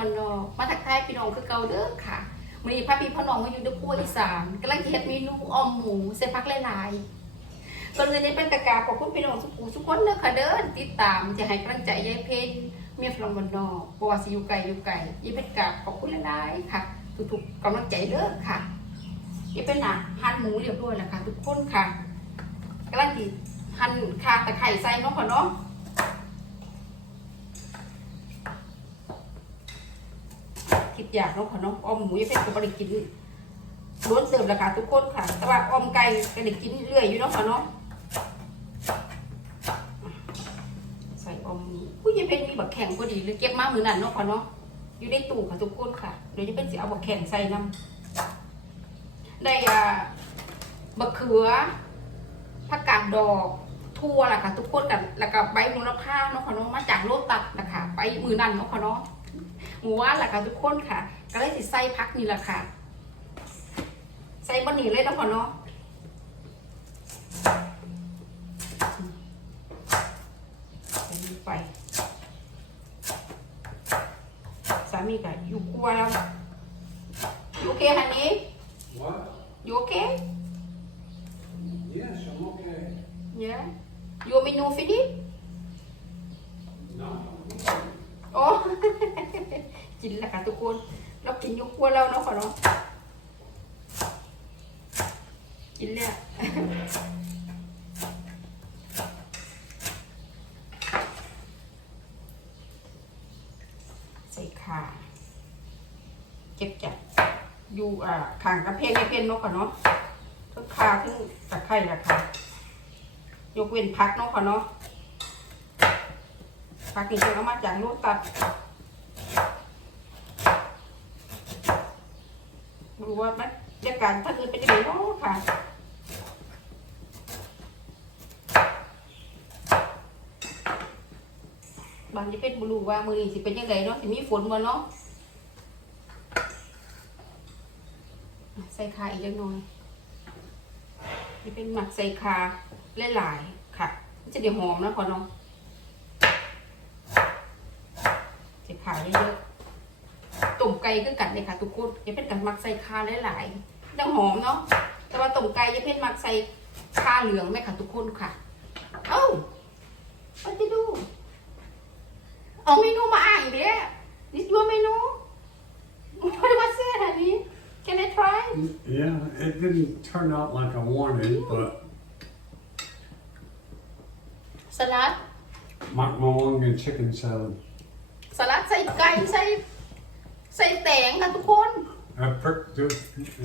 มียพลังมันนอกมาทักทายพี่น้องคือเก่าเด้อค่ะมือนี้พาพี่พ่อน้องมาอยู่ในครัวอีสานกำลังจะเฮ็ดเมนูออมหมูใส่ผักหลายๆก่อนอื่นนี้เป็นกากาขอบคุณพี่น้องสุขุสุขคนเด้อค่ะเด้อติดตามจะให้กำลังใจยายเพนเมียพลังมันนอกเพราะว่าสิอยู่ไกลอยู่ไกลยายเพนกราบขอบคุณหลายๆค่ะ ทุกๆกำลังใจเด้อค่ะยายเป็นน่ะหั่นหมูเรียบร้อยแล้วค่ะ ทุกคนค่ะกำลังสิหั่นข่าตะไคร้ใส่เนาะค่ะเนาะ คิดอยากเนาะค่ะเนาะออมหมูยังเป็นกับบริกินล้วนเติมราคาทุกคนค่ะ แต่ว่าออมไก่ก็ได้กินเรื่อยอยู่เนาะค่ะเนาะใส่ออมหมูผู้ยังเป็นมีบักแข็งพอดีเลยเก็บมามือนั่นเนาะค่ะเนาะอยู่ในตู้ค่ะทุกคนค่ะเดี๋ยวจะเป็นสีเอาบักแข็งใส่น้ำได้อ่าบักเขือผักกาดดอกทั่วล่ะค่ะทุกคนกันแล้วก็ใบโหระพาเนาะค่ะเนาะมาจากโลตัสนะคะไปมือนั่นเนาะค่ะเนาะ หมูว่านแหละค่ะทุกคนค่ะ ก็เลยสิใส่พักนี่แหละค่ะ ใส่บะหมี่เลยนะพ่อเนาะใส่ลงไปสามีกับอยู่กลัวแล้วอยู่โอเคฮันนี่ What? อยู่โอเค Yes, I'm okay. yeah you want me to finish No. โอ้ กินแล้วค่ะทุกคน เรากินยุกลัวแล้วเนาะขอเนาะกินแล้วใส่ขาเก็บจากอยู่อ่าขางกระเพงในเพนเนาะค่ะเนาะทั้งคาทั้งตะไคร้ละค่ะ ยกเว้นพักเนาะค่ะเนาะพักนี่จะเอามาจากโลตัด รู้ว่ามัดียวกันถ้าเกิดเป็นยังไงเนาะค่ะบางจะเป็นบรูว่ามือนี้สิเป็นยังไงเนาะสิมีฝนบ่เนาะใส่คาอีกเล็กน้อยนี่เป็นหมักใส่คาหลายๆค่ะมันจะเดี๋ยวหอมนะพอเนาะใส่ขาเยอะๆ ต้มไก่คือกันเลยค่ะทุกคนจะเป็นกันหมักใส่คาหลายๆต้องหอมเนาะแต่ว่าต้มไก่จะเป็นหมักใส่คาเหลืองไหมค่ะทุกคนค่ะ เอ้า what you do เอาเมนูมาอ่านอีกแล้ว This your menu What was it honey Can I try Yeah, it didn't turn out like I wanted, but สลัด mac malong and chicken salad. สลัดใส่ไก่ใส่ ใส่แตงค่ะทุกคน I pricked it.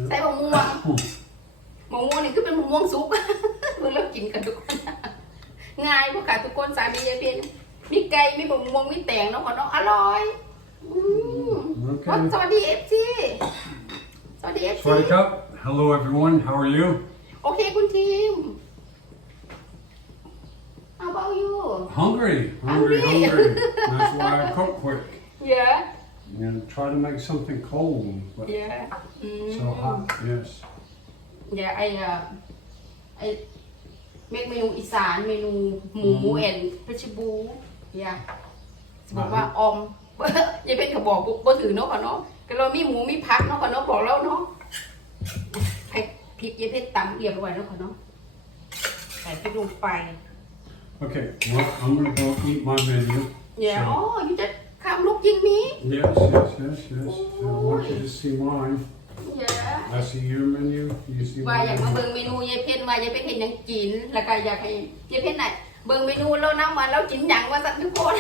ใส่มะม่วงมะม่วงนี่คือเป็นมะม่วงสุก เมื่อเรากินกันทุกคนง่ายพวกค่ะทุกคนสามียายเพนมีไก่มีมะม่วงมีแตงเนาะขอน้องอร่อยอืม Okay. ว่าสวัสดีเอฟซีสวัสดีเอฟซี Wake up. Hello, everyone. How are you? โอเคคุณทีม How about you Hungry. Hungry, Hungry. hungry. That's why I cook quick. Yeah You know, try to make something cold, but Yeah อืม so hot. Yes. Yeah I uh, I เมนูอีสานเมนูหมูแอนเพชรบูอย่าจะบอกว่าออมอย่าเป็นกระบอกบ่ถือเนาะค่ะเนาะก็เรามีหมูมีผักเนาะค่ะเนาะบอกแล้วเนาะใส่พริกยายเพชรตำเรียบร้อยแล้วค่ะเนาะใส่พริกลงไป Okay, well, I'm gonna go eat my menu. อย่าอ๋อ งมี Yes, yes, yes, yes. I want you to see mine. อย่า I see your menu, you see ว่าอยาก mine. มาเบิ่งเมนูยายเพชรว่ายายเพชรเห็นหยังกิน แล้วก็อยากให้ยายเพชรน่ะเบิ่งเมนูแล้วน้ำมันแล้วกินหยังว่าสักทุกคน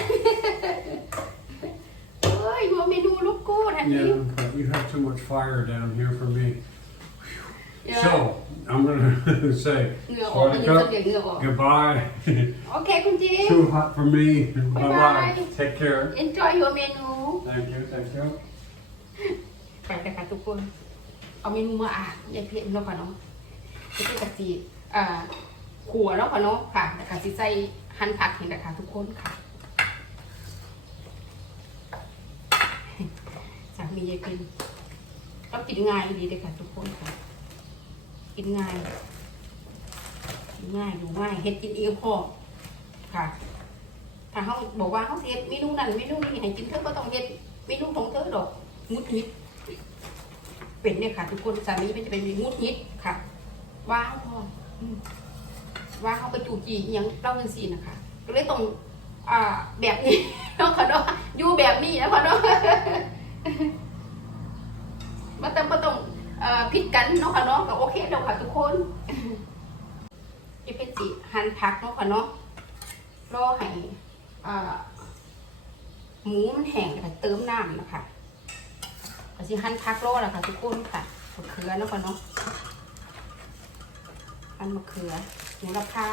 เอ้ยดูเมนูลูกกูทันที Yeah, but you have too much fire down here for me. เดี๋ยว So, I'm gonna say เหงื่อออกมันยังจะเดี๋ยวเหงื่อออก goodbye. โอเคคุณจี Too hot for me. Bye-bye. Bye-bye. Take care. enjoy your เมนู Thank you, thank you. ไปเลยค่ะทุกคน เอาเมนูมาอ่านยายเพชรเนาะค่ะเนาะจะเป็นกะทิอ่าขัวเนาะค่ะเนาะค่ะแล้วก็สิใส่หั่นผักเห็นนะคะทุกคนค่ะสามียายเพชรต้องกินง่ายดีเลยค่ะทุกคนค่ะ กินง่ายกินง่ายดูง่ายเฮ็ดกินเองพอค่ะถ้าเขาบอกว่าเขาเฮ็ดเมนูนั้นเมนูนี้ให้กินเธอก็ต้องเฮ็ดเมนูของเธอดอกมุดฮิตเป็นเนี่ยค่ะ ทุกคนสามีเป็นจะเป็นมุดฮิตค่ะว่าเขาพอว่าเขาไปจูจีอิหยังเล่ากันสีนะคะ ก็เลยต้องอ่าแบบนี้นาะค่ะเนาะอยู่แบบนี้นะค่ะเนาะมาต้องมาต้อง เอ่อพิดกันเนาะค่ะเนาะก็โอเคเดี๋ยวค่ะทุกคนอีเป็นจิหั่นผักเนาะค่ะเนาะรอให้อ่าหมูมันแห้งแล้วก็เติมน้ำนะคะก็สิหั่นผักรอแล้วค่ะทุกคนค่ะมะเขือเนาะค่ะเนาะหั่นมะเขือหนูราคา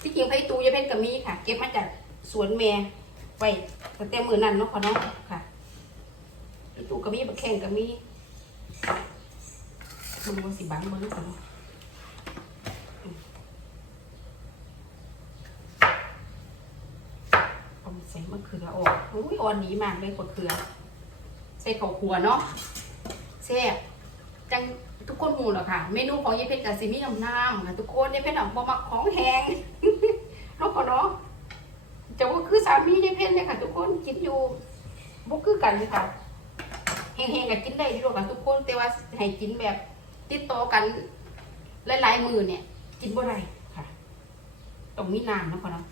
ที่จริงไผ่ตูจะเป็นกระมีค่ะ เก็บมาจากสวนแม่ไว้ตั้งแต่มือนั้นเนาะค่ะเนาะค่ะไผ่ตูกระมีบักแข้งกระมี มันว่าสิบังมันเนาะค่ะเนาะเอาใส่มะเขือออกอุ้ยอ่อนดีมากเลยมะเขือ ใส่ข้าวคั่วเนาะแซ่บจังทุกคนหมูหรอค่ะ เมนูของยายเพชรกับซิมีน้ำน้ำค่ะทุกคนยายเพชรหนังบ่มักของแห้งเนาะก็เนาะจะว่าคือสามียายเพชรเนี่ยค่ะ ทุกคนกินอยู่บ่คือกันเลยค่ะแห้งๆกับกินได้ที่รู้กันทุกคนแต่ว่าให้กินแบบ ติดต่อกันหลายๆมือเนี่ย กินบ่ได้ค่ะต้องมีน้ำนะค่ะเนาะ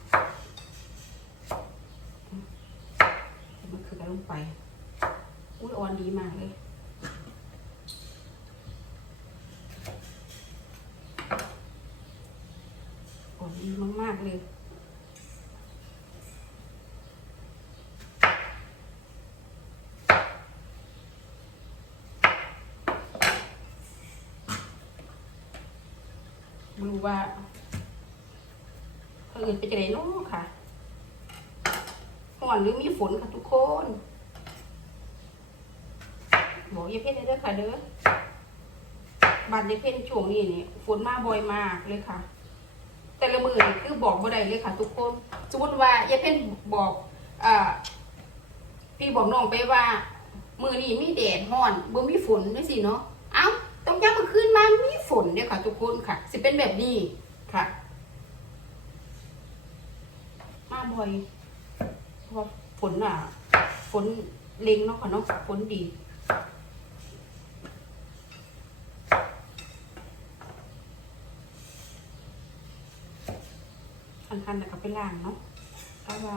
มันคือลงไป อุ้ยอ่อนดีมากเลย อ่อนดีมาก ๆ เลย ไม่รู้ ว่าเขาอื่นเป็นจะไหนเนาะค่ะห่อนหรือมีฝนค่ะทุกคนบอกยายเพชรเด้อค่ะเด้อบ้านยายเพชรช่วงนี้นี่ฝนมาบ่อยมากเลยค่ะ แต่ละมือคือบอกบ่ได้เลยค่ะ ทุกคนสมมติว่ายายเพชรบอกอ่าพี่บอกน้องไปว่า มือนี้มีแดดห้อนบ่มีฝนด้วยสิเนาะ เอ้าต้องย้ำมาขึ้นมามีฝนเนี่ยค่ะ ทุกคนค่ะ สิเป็นแบบนี้ค่ะ มาบ่อยเพราะฝนอะฝนเล็งเนาะค่ะเนาะฝนดีคันๆแล้วก็ไปล้างเนาะก็ว่า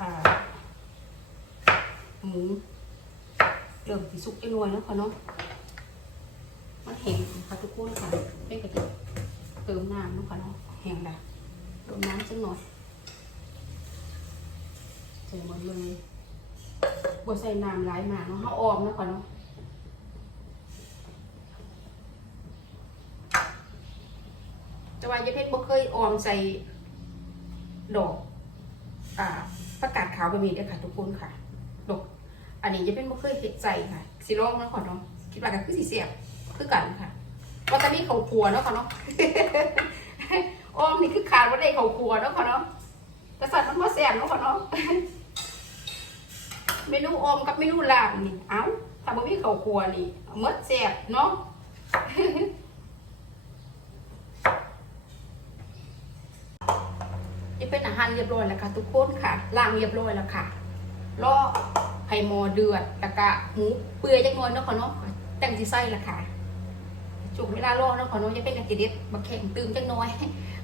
อ่าหมูเริ่มสีสุกจะนวยแล้วค่ะเนาะ มันแห้งค่ะทุกคนค่ะเป็นกะทิเติมน้ำนะค่ะเนาะแห้งละเติมน้ำสักหน่อยใส่หมดเลยบวใส่น้ำหลายมากเนาะเขาออมนะก่อนเนาะแต่ว่ายายเพชรบ่เคยออมใส่ดอก อ่าประกาศขาวแบบนี้เด้อค่ะทุกคนค่ะดอกอันนี้ยายเพชรบ่เคยเห็ดใส่ค่ะสิลองนะก่อนเนาะคิดว่าก็คือสีเสียบ คือกันค่ะว่าแต่มีเขาครัวเนาะก่อนเนาะออมนี่คือขาดว่าได้เขาครัวเนาะก่อนเนาะกษัตริย์มันมาแสบเนาะค่ะเนาะเมนูออมกับเมนูลาบนี่ เอ้าถ้าบ่มีข้าครัวนี่หมดแสบเนาะนี่เป็นอาหารเรียบร้อยแล้วค่ะทุกคนค่ะล้างเรียบร้อยแล้วค่ะรอให้หมอเดือดแล้วก็หมูเปื่อยจักหน่อยเนาะค่ะเนาะแต่งสิใส่ละค่ะ จุกเวลารอเนาะค่ะเนาะอย่าเป็นกระเด็ดบักแข่งตื่มจักหน่อย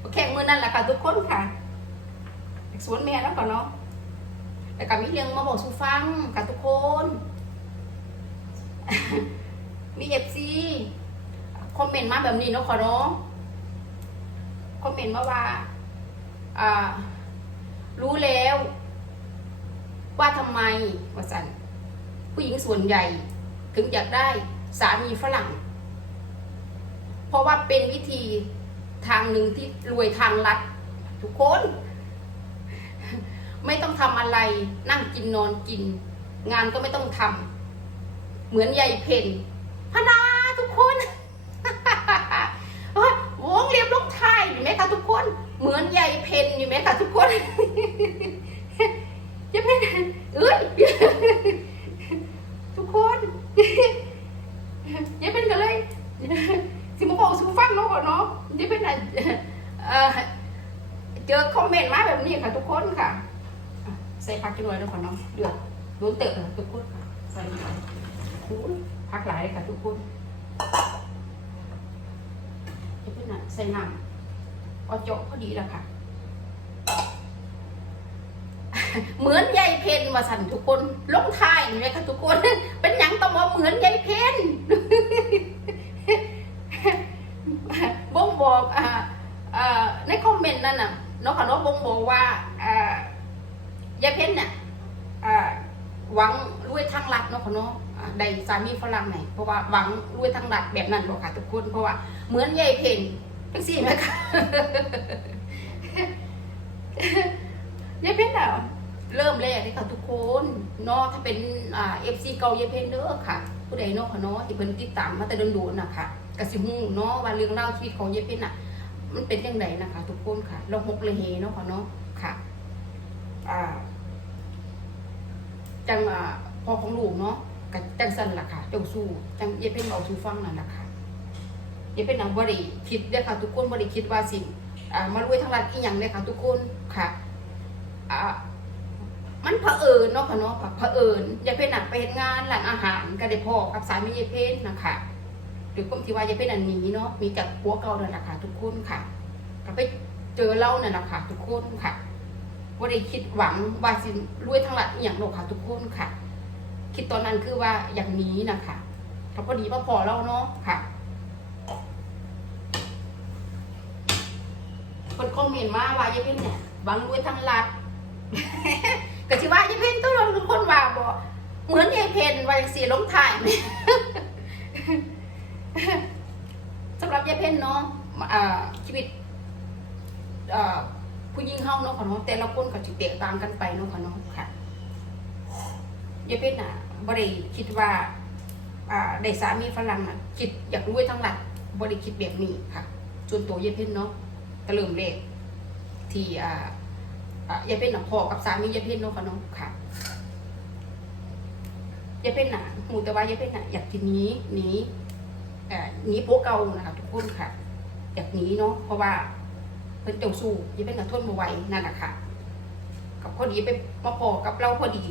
บักแข่งมือนั้นแหละค่ะทุกคนค่ะสวนแม่แล้วค่ะเนาะแล้วก็มีเรื่องมาบอกสูฟังค่ะทุกคน มีเอฟซีคอมเมนต์มาแบบนี้เนาะขอร้องคอมเมนต์มาว่าอ่า รู้แล้ว ว่าทำไมว่าสันผู้หญิงส่วนใหญ่ ถึงอยากได้สามีฝรั่ง เพราะว่าเป็นวิธีทางหนึ่งที่รวยทางลัดทุกคน ไม่ต้องทำอะไรนั่งกินนอนกิน งานก็ไม่ต้องทำเหมือนยายเพนพนาทุกคนเฮ้ยวงเรียบลงไทายอยู่ไหมคะทุกคน เหมือนยายเพนอยู่ไหมคะทุกคน ยายเพนเอ้ย ทุกคนยายเพนกันเลย สิมาบอกสูฟังเนาะก่อนเนาะยายเพนอะเอ่อเจอคอมเมนต์มาแบบนี้ค่ะ ทุกคนค่ะอะใส่ผักจังเลยเนาะก่อนเนาะเดือดโดนเตะค่ะทุกคนค่ะใส่ไปอู้ยผักหลายเลยค่ะทุกคน จะเป็นน่ะใส่น้ำเอาเจาะพอดีแล้วค่ะ เหมือนยายเพนมาสั่นทุกคนลงท้ายเห็นไหมคะทุกคน เป็นหยังต้องมาเหมือนยายเพนบ่งบอกอ่าอ่าในคอมเมนต์นั่นน่ะนาะค่ะเนาะบ่งบอกว่าอ่ายายเพนน่ะอ่าหวังรวยทางลัดเนาะค่ะเนาะอ่าได้สามีฝรั่งไหนเพราะว่าหวังรวยทางลัดแบบนั้นบอกค่ะทุกคนเพราะว่าเหมือนยายเพนจังสี่ไหมคะยายเพนอะ เริ่มแรกเลยค่ะทุกคนเนาะถ้าเป็นอ่าเอฟซีเกายายเพนเด้อค่ะ ผู้ใดเนาะค่ะเนาะที่เพิ่นติดตามมาแต่โดนๆน่ะค่ะกสิฮู้เนาะว่าเรื่องเล่าวชีวิตของยายเพนน่ะ มันเป็นยังไงนะคะ ทุกคนค่ะ เราหกเลยเฮเนาะค่ะเนาะค่ะอ่าจังอ่าพอของลูกเนาะกับจังสันล่ะค่ะเจ้าสู้จังยายเพนเอาสู้ฟังนั่นล่ะค่ะอย่าเป็นนังบริคิดเด้อค่ะ ทุกคนบริคิดว่าสิอ่ามารวยทั้งรัฐอีหยังเลยค่ะ ทุกคนค่ะอ่า มันเผอิญเนาะค่ะเนาะเผอิญอย่าเป็นหนังไปเฮ็ดงานหลังอาหารก็ได้พอกับสามียายเพนนะคะหรือผมที่ว่าอย่าเป็นอันนี้เนาะมีจากผัวเก่านั่นแหละค่ะทุกคนค่ะก็ไปเจอเล่านั่นแหละค่ะทุกคนค่ะบ่าได้คิดหวังว่าสิรวยทั้งรัฐอีหยังหรอกค่ะทุกคนค่ะ คิดตอนนั้นคือว่าอย่างนี้นะคะเขาพอดีว่าพอเราเนาะค่ะคนคอมเมนต์มาว่ายายเพ่นเนี่ยหวังรวยทั้งรัฐก็ ชิว่ายายเพ่นตัวเราทุกคนว่าบอกเหมือนยายเพ่นว่าอย่างเสียลงถ่ายไหมสำหรับยายเพ่นเนาะชีวิตผู้หญิงเฮาเนาะค่ะเนาะแต่ละคนก็สิแตกต่างกันไปเนาะค่ะเนาะค่ะยายเพ่นน่ะบ่ได้คิดว่าได้สามีฝรั่งน่ะคิดอยากรวยทั้งรัฐบ่ได้คิดแบบนี้ค่ะส่วนตัวยายเพ่นเนาะก็เริ่มเลขที่อ่าอ่า ยายเป็นหนังพอกับสามียายเพ่นนาะค่ะน้องค่ะยายเป็นหนังหูแต่ว่ายายเป็นหนังอยากจะหนี้นี้อ่าหนี้โป๊ะเก่านะคะทุกคนค่ะ อยากหนีเนาะเพราะว่าเพิ่นเจ้าสู้ยายเป็นกับทนบ่ไหวนั่นแหละค่ะ กับพอดีไปมาพอกับเราพอดี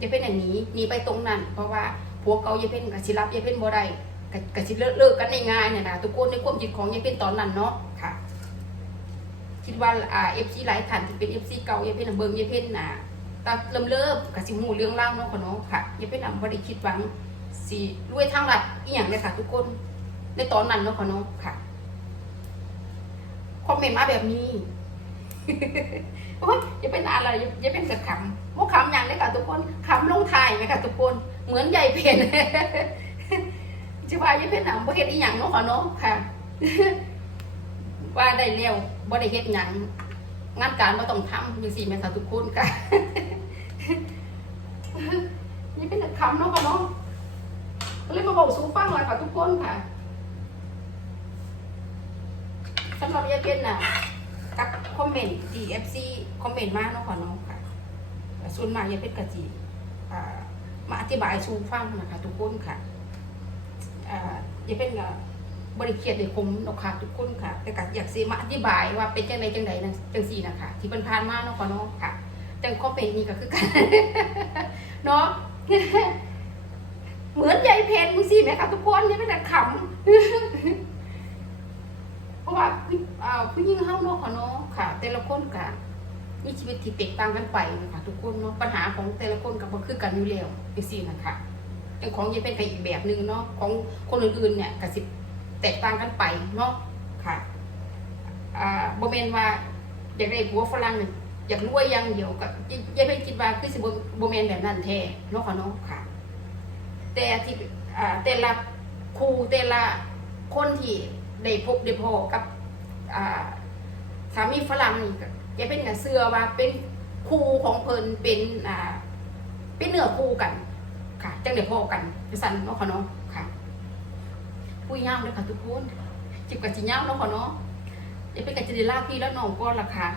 ยายเป็นอย่างนี้หนีไปตรงนั้น เพราะว่าผัวเก่ายายเป็นกับสิรับยายเป็นบ่ได้กับกับสิเลิกเลิกกันในง่ายๆเนี่ยนะทุกคนในความคิดของยายเป็นตอนนั้นเนาะ คิดว่าอ่าเอฟซีหลายท่านที่เป็นเอฟซีเก่าอย่าเป็นเบิงอย่าเป็นน่ะตาเริ่มเริ่มกับสิหูเรื่องเล่าวเนาะค่ะเนาะค่ะอย่าเป็นนำบ่ได้คิดหวังสิรวยทางรัฐอีหยังเลยค่ะ ทุกคนในตอนนั้นเนาะค่ะเนาะค่ะคอมเมนต์มาแบบนี้โอ้ยอย่าเป็นอะไรอย่าอย่าเป็นกระขำบ่ขำอย่างเลยค่ะทุกคนขำลงทายไหมค่ะทุกคน เหมือนใหญ่เพนจิว่าอย่าเป็นหนังบ่เฮ็ดอีหยังเนาะค่ะเนาะค่ะ ว่าได้เร็วบ่ได้เฮ็ดหยังงานการบ่ต้องทำจังซี่แม่นค่ะทุกคนค่ะนี่เป็นคำเนาะค่ะเนาะก็เลยมาบอกสู่ฟังล่ะค่ะทุกคนค่ะสำหรับยายเป็นน่ะกับคอมเมนต์ DFC คอมเมนต์มาเนาะค่ะเนาะค่ะส่วนมากยาเป็นกะจิมาอธิบายสู่ฟังนะคะทุกคนค่ะอ่ายายเป็นก็บ บริเคียดในคมนาะค่ะทุกคนค่ะ แต่ก็อยากสิมาอธิบายว่าเป็นจังไดจังไดนะจังซี่นะคะที่เพิ่นผ่านมาเนาะค่ะเนาะค่ะ จังคอมเมนนี่ก็คือกันเนาะเหมือนยายเพนมึงสิแม่ค่ะทุกคนนี่เป็นแต่ขำเพราะว่าผู้าผู้หญิงเฮาเนาะค่ะเนาะค่ะ แต่ละคนก็มีชีวิตที่แตกต่างกันไปนะคะทุกคนเนาะปัญหาของแต่ละคนก็บ่คือกันอยู่แล้วจังซี่นะคะแต่ของยายเป็นก็อีกแบบหนึ่งเนาะของคนอื่นๆเนี่ยก็สิบ แตกต่างกันไปเนาะค่ะอ่าบ่แม่นว่าอยากได้ผัวฝรั่งนี่อยากรวยอย่างเดียวก็ยายเป็นคิดว่าคือสิบ่บ่แม่นแบบนั้นแท้เนาะค่ะเนาะค่ะ แต่ที่อ่าแต่ละครูแต่ละคนที่ได้พบได้พอกับอ่าสามีฝรั่งนี่ก็จะเป็นกับเสื้อว่าเป็นครูของเพิ่นเป็นอ่าเป็นเนื้อคู่กันค่ะจังได้พอกันจะสั่นเนาะค่ะเนาะ ผู้ย่างเลยค่ะทุกคนจิบกับจียางเนาะค่ะเนาะจะเป็นกับจีด้ลาพี่แล้วน้องก็ล่ะค่ะ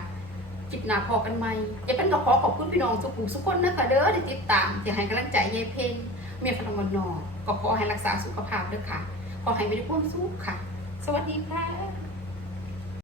จิบหนาพอกันไหมจะเป็นก็ขอขอบคุณพี่น้องทุกผู้ทุกคนนะคะเด้อที่ติดตามที่ให้กำลังใจยายเพนเมียพลังวันนอก็ขอให้รักษาสุขภาพด้วยค่ะขอให้มีความสุขค่ะ สวัสดีค่ะ